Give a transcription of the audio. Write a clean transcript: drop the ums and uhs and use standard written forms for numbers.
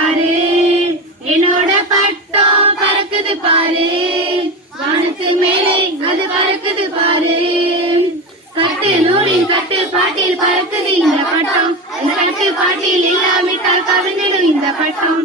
பாரு, என்னோட பட்டம் பறக்குது பாரு, வானத்து மேலே அது பறக்குது பாரு. கட்டு நூலின் கட்டு பாட்டில் பறக்குது இந்த பட்டம், இந்த கட்டு பாட்டில் இல்லாவிட்டால் கவிழ்ந்திடும் இந்த பட்டம்.